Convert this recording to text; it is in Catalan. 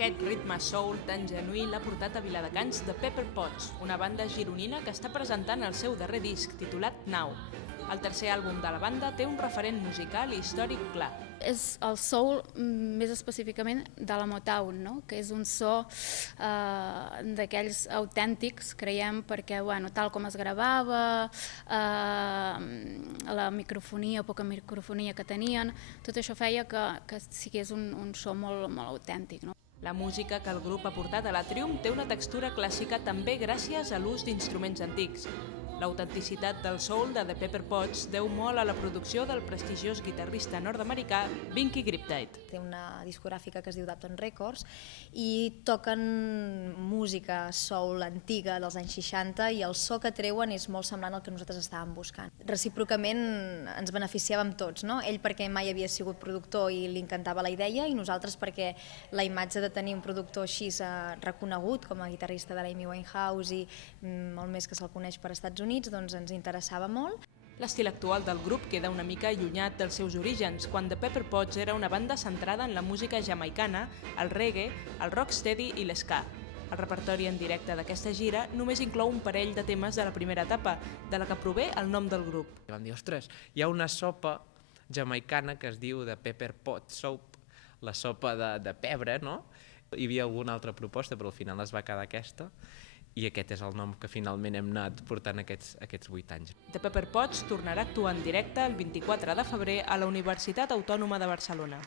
Aquest ritme soul tan genuí l'ha portat a Viladecans The Pepper Pots, una banda gironina que està presentant el seu darrer disc, titulat Now. El tercer àlbum de la banda té un referent musical i històric clar. És el soul, més específicament, de la Motown, no? Que és un so d'aquells autèntics, creiem, perquè tal com es gravava, la microfonia, poca microfonia que tenien, tot això feia que sigués un so molt autèntic. No? La música que el grup ha portat a la Triumph té una textura clàssica també gràcies a l'ús d'instruments antics. L'autenticitat del soul de The Pepper Pots deu molt a la producció del prestigiós guitarrista nord-americà Binky Griptide. Té una discogràfica que es diu Dapton Records i toquen música soul antiga dels anys 60 i el so que treuen és molt semblant al que nosaltres estàvem buscant. Recíprocament ens beneficiàvem tots, no? Ell perquè mai havia sigut productor i li encantava la idea i nosaltres perquè la imatge de tenir un productor així reconegut com a guitarrista de l'Amy Winehouse i molt més que se'l coneix per Estats Units, doncs ens interessava molt. L'estil actual del grup queda una mica allunyat dels seus orígens, quan The Pepper Pots era una banda centrada en la música jamaicana, el reggae, el rocksteady i l'ska. El repertori en directe d'aquesta gira només inclou un parell de temes de la primera etapa, de la que prové el nom del grup. I vam dir, ostres, hi ha una sopa jamaicana que es diu The Pepper Pot Soup, la sopa de pebre, no? Hi havia alguna altra proposta, però al final es va quedar aquesta, i aquest és el nom que finalment hem anat portant aquests 8 anys. The Pepper Pots tornarà a actuar en directe el 24 de febrer a la Universitat Autònoma de Barcelona.